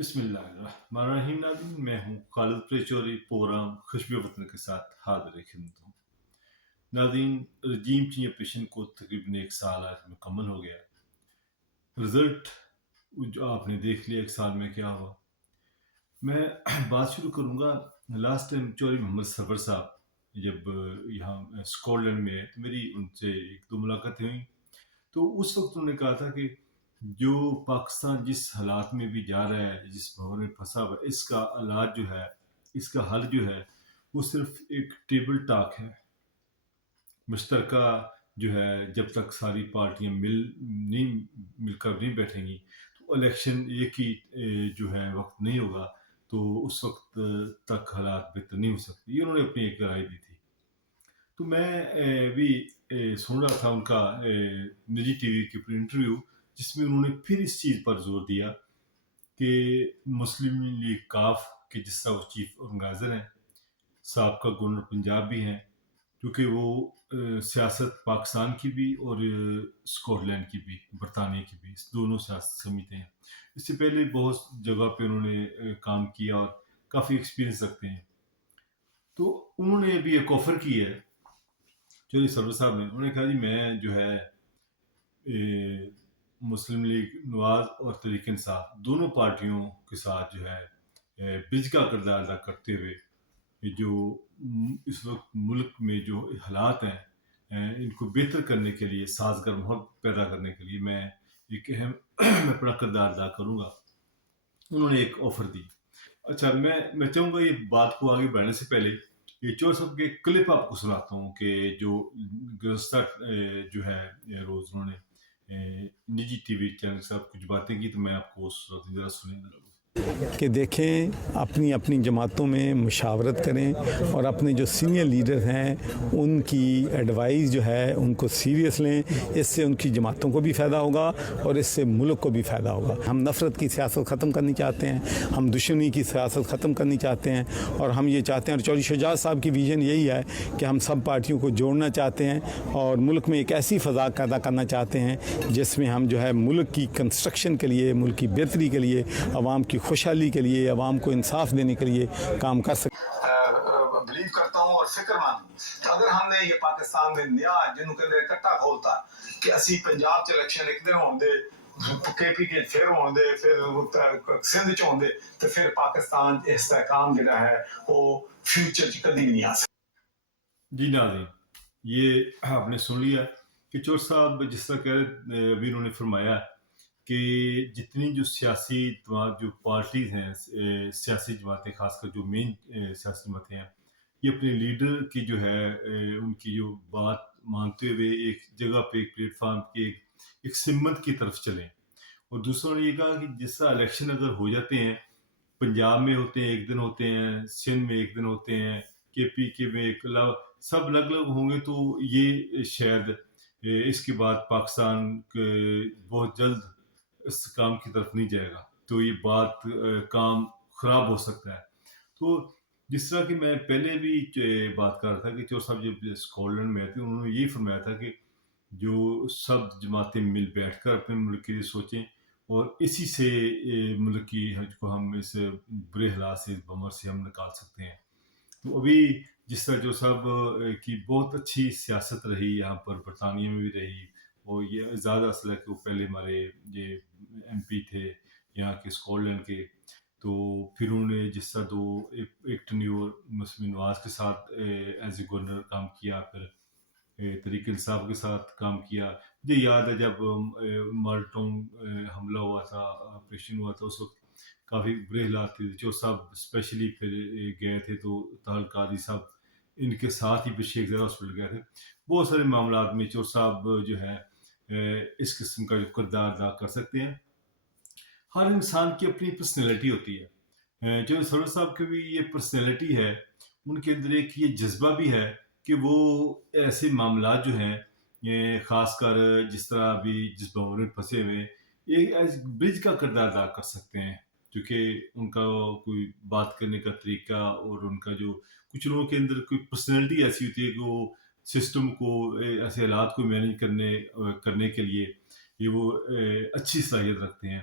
بسم اللہ الرحمن الرحیم ناظرین، میں ہوں خالد پریچوری، پروگرام خشب وطن کے ساتھ حاضر خدمت ہوں۔ ناظرین، رجیم چینج پیشن کو تقریباً 1 سال آج مکمل ہو گیا۔ رزلٹ جو آپ نے دیکھ لیا 1 سال میں کیا ہوا۔ میں بات شروع کروں گا۔ لاسٹ ٹائم چوری محمد سرور صاحب جب یہاں اسکاٹ لینڈ میں تو میری ان سے 1-2 ملاقاتیں ہوئیں، تو اس وقت انہوں نے کہا تھا کہ جو پاکستان جس حالات میں بھی جا رہا ہے، جس بھور میں پھنسا ہوا ہے، اس کا علاج جو ہے، اس کا حل جو ہے، وہ صرف ایک ٹیبل ٹاک ہے، مشترکہ جو ہے۔ جب تک ساری پارٹیاں مل کر نہیں بیٹھیں گی تو الیکشن ایک ہی جو ہے وقت نہیں ہوگا، تو اس وقت تک حالات بہتر نہیں ہو سکتے۔ یہ انہوں نے اپنی ایک رائے دی تھی۔ تو میں بھی سن رہا تھا ان کا نجی ٹی وی کے اوپر انٹرویو، جس میں انہوں نے پھر اس چیز پر زور دیا کہ مسلم لیگ کاف کے جس طرح وہ چیف آرگنائزر ہیں، سابقہ گورنر پنجاب بھی ہیں، کیونکہ وہ سیاست پاکستان کی بھی اور اسکاٹ لینڈ کی بھی، برطانیہ کی بھی، اس دونوں سیاست سمیتے ہیں۔ اس سے پہلے بہت جگہ پہ انہوں نے کام کیا اور کافی ایکسپیرینس رکھتے ہیں۔ تو انہوں نے ابھی ایک آفر کی ہے چودھری سرور صاحب نے۔ انہوں نے کہا جی میں جو ہے مسلم لیگ نواز اور تحریک انصاف دونوں پارٹیوں کے ساتھ جو ہے برج کا کردار ادا کرتے ہوئے جو اس وقت ملک میں جو حالات ہیں ان کو بہتر کرنے کے لیے، سازگار ماحول پیدا کرنے کے لیے میں ایک اہم اپنا کردار ادا کروں گا۔ انہوں نے ایک آفر دی۔ اچھا، میں چاہوں گا یہ بات کو آگے بڑھنے سے پہلے یہ چور صاحب کے کلپ آپ کو سناتا ہوں کہ جو گزشتہ جو ہے روز انہوں نے نجی ٹی وی چینل کے ساتھ کچھ باتیں کی، تو میں آپ کو ذرا سنیں ذرا۔ کہ دیکھیں اپنی اپنی جماعتوں میں مشاورت کریں اور اپنے جو سینئر لیڈر ہیں ان کی ایڈوائز جو ہے ان کو سیریس لیں۔ اس سے ان کی جماعتوں کو بھی فائدہ ہوگا اور اس سے ملک کو بھی فائدہ ہوگا۔ ہم نفرت کی سیاست ختم کرنی چاہتے ہیں، ہم دشمنی کی سیاست ختم کرنی چاہتے ہیں، اور ہم یہ چاہتے ہیں، اور چودھری شجاعت صاحب کی ویژن یہی ہے کہ ہم سب پارٹیوں کو جوڑنا چاہتے ہیں اور ملک میں ایک ایسی فضا پیدا کرنا چاہتے ہیں جس میں ہم جو ہے ملک کی کنسٹرکشن کے لیے، ملک کی بہتری کے لیے، عوام کی خوشحالی کے لیے، عوام کو انصاف دینے کے لیے کام کر سکیں۔ بلیو کرتا ہوں اور فکر مند ہوں کہ اگر ہم نے یہ پاکستان میں نیا جنوں کے اندر اکٹھا کھولتا کہ اسی پنجاب چ الیکشن ایک دن ہون دے، کے پی کے پھر ہون دے، پھر سندھ چ ہون دے، تو پھر پاکستان استحکام جڑا ہے وہ فیوچر چ کدی نہیں آ سکتا۔ جی ناظرین، یہ آپ نے سن لیا کہ چور صاحب جس طرح کہہ رہے، ابھی انہوں نے فرمایا کہ جتنی جو سیاسی جو پارٹیز ہیں، سیاسی جماعتیں، خاص کر جو مین سیاسی جماعتیں ہیں، یہ اپنے لیڈر کی جو ہے ان کی جو بات مانتے ہوئے ایک جگہ پہ، ایک پلیٹ فارم کی ایک سمت کی طرف چلیں۔ اور دوسروں نے یہ کہا کہ جس طرح الیکشن اگر ہو جاتے ہیں، پنجاب میں ہوتے ہیں ایک دن ہوتے ہیں، سندھ میں ایک دن ہوتے ہیں، کے پی کے میں ایک سب الگ الگ ہوں گے، تو یہ شاید اس کے بعد پاکستان بہت جلد استحکام کی طرف نہیں جائے گا، تو یہ بات کام خراب ہو سکتا ہے۔ تو جس طرح کہ میں پہلے بھی بات کر رہا تھا کہ چور صاحب جب اسکاٹ لینڈ میں تھے، انہوں نے یہی فرمایا تھا کہ جو سب جماعتیں مل بیٹھ کر اپنے ملک کے لیے سوچیں، اور اسی سے ملک کی حج کو ہم اس برے حالات سے، اس بمر سے ہم نکال سکتے ہیں۔ تو ابھی جس طرح جو صاحب کی بہت اچھی سیاست رہی یہاں پر، برطانیہ میں بھی رہی، وہ یہ زیادہ اصل ہے کہ وہ پہلے ہمارے یہ ایم پی تھے یہاں کے اسکاٹ لینڈ کے، تو پھر انہوں نے جس طرح ایک ٹنیور مسلم نواز کے ساتھ ایز اے گورنر کام کیا، پھر تحریک انصاف کے ساتھ کام کیا۔ مجھے یاد ہے جب مالٹون حملہ ہوا تھا، آپریشن ہوا تھا، اس وقت کافی برے حالات تھے۔ چور صاحب اسپیشلی پھر گئے تھے تو طاہر قادری صاحب ان کے ساتھ ہی پھر شیخ زیرہ ہاسپٹل گئے تھے۔ بہت سارے معاملات میں چور صاحب جو ہے اس قسم کا جو کردار ادا کر سکتے ہیں۔ ہر انسان کی اپنی پرسنالٹی ہوتی ہے، جو سرور صاحب کی بھی یہ پرسنالٹی ہے، ان کے اندر ایک یہ جذبہ بھی ہے کہ وہ ایسے معاملات جو ہیں، خاص کر جس طرح ابھی جس بمور میں پھنسے ہوئے، ایک برج کا کردار ادا کر سکتے ہیں، کیونکہ ان کا کوئی بات کرنے کا طریقہ اور ان کا جو کچھ لوگوں کے اندر کوئی پرسنالٹی ایسی ہوتی ہے کہ وہ سسٹم کو، ایسے حالات کو مینیج کرنے کے لیے یہ وہ اچھی صلاحیت رکھتے ہیں۔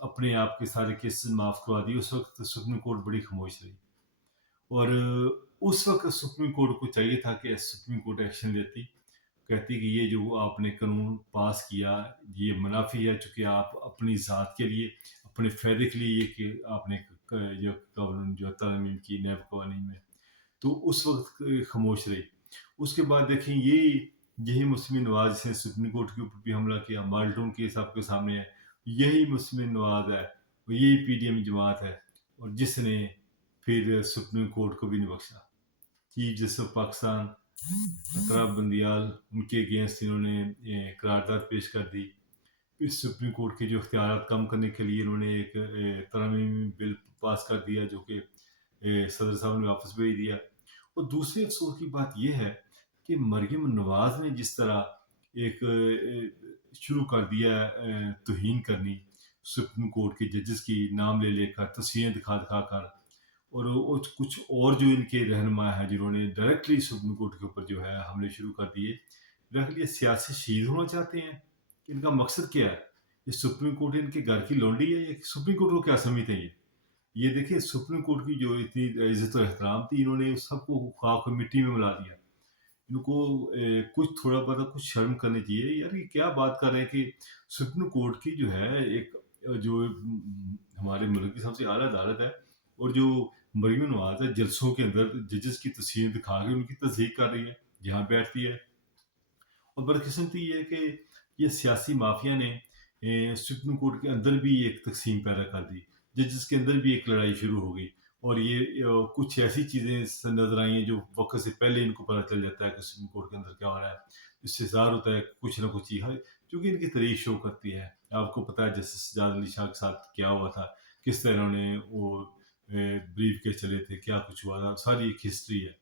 اپنے آپ کے سارے کیسز معاف کروا دیے، اس وقت سپریم کورٹ بڑی خاموش رہی، اور اس وقت سپریم کورٹ کو چاہیے تھا کہ سپریم کورٹ ایکشن لیتی، کہتی کہ یہ جو آپ نے قانون پاس کیا یہ منافی ہے، چونکہ آپ اپنی ذات کے لیے، اپنے فائدے کے لیے یہ کہ آپ نے یہ قانون جو ترمیم کی نیب قوانین میں، تو اس وقت خاموش رہی۔ اس کے بعد دیکھیں یہی مسلم نواز نے سپریم کورٹ کے اوپر بھی حملہ کیا، مالٹون کیس آپ کے سامنے ہے، یہی مسلم نواز ہے، اور یہی پی ڈی ایم جماعت ہے، اور جس نے پھر سپریم کورٹ کو بھی نہیں بخشا۔ چیف جسٹس آف پاکستان اطراف بندیال، ان کے اگینسٹ انہوں نے قرارداد پیش کر دی، پھر سپریم کورٹ کے جو اختیارات کم کرنے کے لیے انہوں نے ایک ترمیمی بل پاس کر دیا جو کہ صدر صاحب نے واپس بھیج دیا۔ اور دوسری افسوس کی بات یہ ہے کہ مریم نواز نے جس طرح ایک شروع کر دیا توہین کرنی سپریم کورٹ کے ججز کی، نام لے کر، تصویریں دکھا کر، اور کچھ اور جو ان کے رہنما ہیں جنہوں نے ڈائریکٹلی سپریم کورٹ کے اوپر جو ہے حملے شروع کر دیے، یہ سیاسی شہید ہونا چاہتے ہیں، ان کا مقصد کیا ہے؟ یہ سپریم کورٹ ان کے گھر کی لونڈی ہے، یہ سپریم کورٹ کو کیا سمجھتے ہیں؟ یہ دیکھیں سپریم کورٹ کی جو اتنی عزت و احترام تھی، انہوں نے سب کو خاک و مٹی میں ملا دیا۔ ان کو کچھ تھوڑا بہت کچھ شرم کرنی چاہیے یار، یہ کیا بات کر رہے ہیں کہ سپریم کورٹ کی جو ہے ایک جو ہمارے ملک کی سب سے اعلیٰ عدالت ہے، اور جو مریم نواز ہے جلسوں کے اندر ججز کی تصویر دکھا کے ان کی تصدیق کر رہی ہے، جہاں بیٹھتی ہے۔ اور بدقسمتی یہ ہے کہ یہ سیاسی مافیا نے سپریم کورٹ کے اندر بھی ایک تقسیم پیدا کر دی، ججز کے اندر بھی ایک لڑائی شروع ہو گئی، اور یہ کچھ ایسی چیزیں نظر آئی ہیں جو وقت سے پہلے ان کو پتہ چل جاتا ہے کہ سپریم کورٹ کے اندر کیا ہو رہا ہے، اس سے ظاہر ہوتا ہے کچھ نہ کچھ چیز ہے کیونکہ ان کی تاریخ شو کرتی ہے۔ آپ کو پتہ ہے جسٹس سجاد علی شاہ کے ساتھ کیا ہوا تھا، کس طرح انہوں نے وہ بریف کے چلے تھے، کیا کچھ ہوا تھا، ساری ایک ہسٹری ہے۔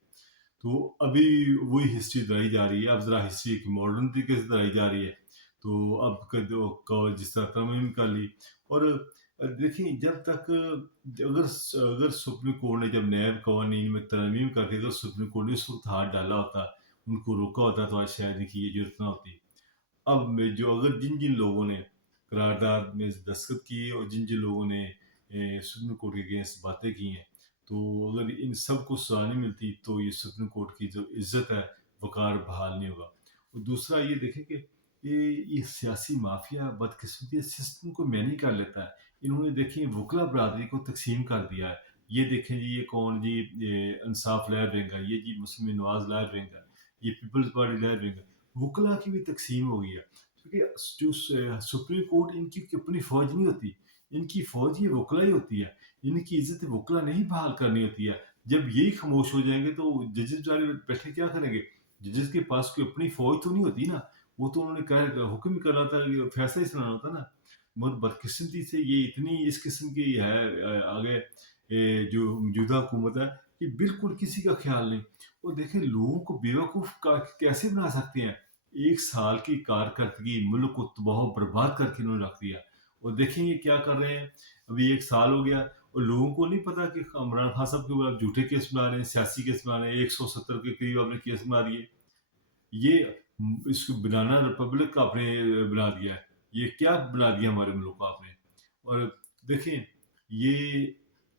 تو ابھی وہی ہسٹری دہرائی جا رہی ہے، اب ذرا ہسٹری ایک ماڈرن طریقے سے دہرائی جا رہی ہے، تو اب جس طرح ترمیم کر لی۔ اور دیکھیں جب تک اگر سپریم کورٹ نے جب نیب قوانین میں ترمیم کر کے اگر سپریم کورٹ نے اس وقت ہاتھ ڈالا ہوتا، ان کو روکا ہوتا، تو آج شاید نہیں کہ یہ ضرورت نہ ہوتی۔ اب جو اگر جن لوگوں نے قرارداد میں دستخط کیے اور جن لوگوں نے سپریم کورٹ کے اگینسٹ باتیں کی ہیں، تو اگر ان سب کو سزا نہیں ملتی تو یہ سپریم کورٹ کی جو عزت ہے وقار بحال نہیں ہوگا۔ اور دوسرا یہ دیکھیں کہ یہ سیاسی مافیا بدقسمتی سسٹم کو مینی کر لیتا ہے۔ انہوں نے دیکھیں وکلا برادری کو تقسیم کر دیا ہے، یہ دیکھیں جی یہ کون جی انصاف لہر ونگ ہے، یہ جی مسلم نواز لہر ونگ ہے، یہ پیپلز پارٹی لہر ونگ ہے، وکلا کی بھی تقسیم ہو گئی ہے، کیونکہ جو سپریم کورٹ ان کی اپنی فوج نہیں ہوتی، ان کی فوج یہ وکلا ہی ہوتی ہے، ان کی عزت وکلا نہیں بحال کرنی ہوتی ہے۔ جب یہی خاموش ہو جائیں گے تو ججز بیٹھے کیا کریں گے؟ ججز کے پاس کوئی اپنی فوج تو نہیں ہوتی نا، وہ تو انہوں نے حکم ہی کرنا تھا، فیصلہ ہی سنانا ہوتا نا۔ بہت بدقسمتی سے یہ اتنی اس قسم کی ہے آگے جو موجودہ حکومت ہے، یہ بالکل کسی کا خیال نہیں۔ اور دیکھیں لوگوں کو بیوقوف کیسے بنا سکتے ہیں؟ 1 سال کی کارکردگی ملک کو تباہ و برباد کر کے انہوں نے رکھ دیا، اور دیکھیں یہ کیا کر رہے ہیں۔ ابھی 1 سال ہو گیا اور لوگوں کو نہیں پتا کہ عمران خان صاحب کے اوپر آپ جھوٹے کیس بنا رہے ہیں، سیاسی کیس بنا رہے ہیں، 170 کے قریب آپ نے کیس بنا دیے، یہ اس کو بنانا ریپبلک کا آپ نے بنا دیا ہے، یہ کیا بنا دیا ہمارے ملک کو آپ نے۔ اور دیکھیں یہ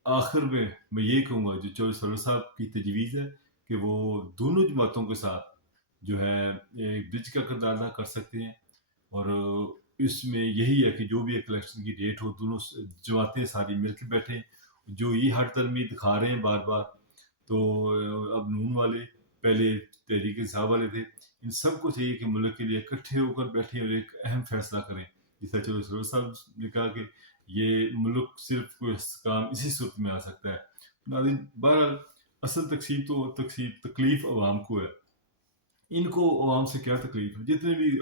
آخر میں یہ کہوں گا جو چودھری سرور صاحب کی تجویز ہے کہ وہ دونوں جماعتوں کے ساتھ جو ہے ایک برج کا کردار ادا کر سکتے ہیں، اور اس میں یہی ہے کہ جو بھی ایک الیکشن کی ڈیٹ ہو دونوں جماعتیں ساری مل کے بیٹھیں، جو یہ ہر درمی دکھا رہے ہیں بار بار، تو اب نون والے پہلے تحریک انصاف والے تھے، ان سب کو چاہیے کہ ملک کے لیے اکٹھے ہو کر بیٹھیں اور ایک اہم فیصلہ کریں، جس طرح چودھری سرور صاحب نے کہا کہ یہ ملک صرف کوئی استحکام اسی صورت میں آ سکتا ہے۔ ناظرین بہرحال اصل تکلیف عوام کو ہے، ان کو عوام سے کیا تکلیف ہے؟ جتنے بھی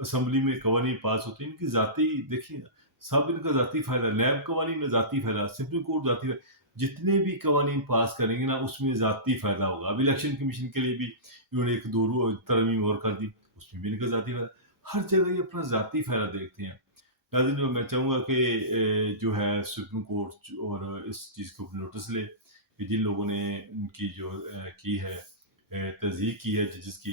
اسمبلی میں قوانین پاس ہوتے ہیں ان کی ذاتی دیکھیں سب ان کا ذاتی فائدہ، نیب قوانین میں ذاتی فائدہ، سپریم کورٹ ذاتی فائدہ، جتنے بھی قوانین پاس کریں گے نا اس میں ذاتی فائدہ ہوگا۔ اب الیکشن کمیشن کے لیے بھی انہوں نے 1-2 ترمیم اور کر دی، اس میں بھی ان کا ذاتی فائدہ، ہر جگہ یہ اپنا ذاتی فائدہ دیکھتے ہیں۔ ناظرین میں چاہوں گا کہ جو ہے سپریم کورٹ اور اس چیز کو نوٹس لے کہ جن لوگوں نے ان کی جو کی ہے تصدیق کی ہے ججز کی،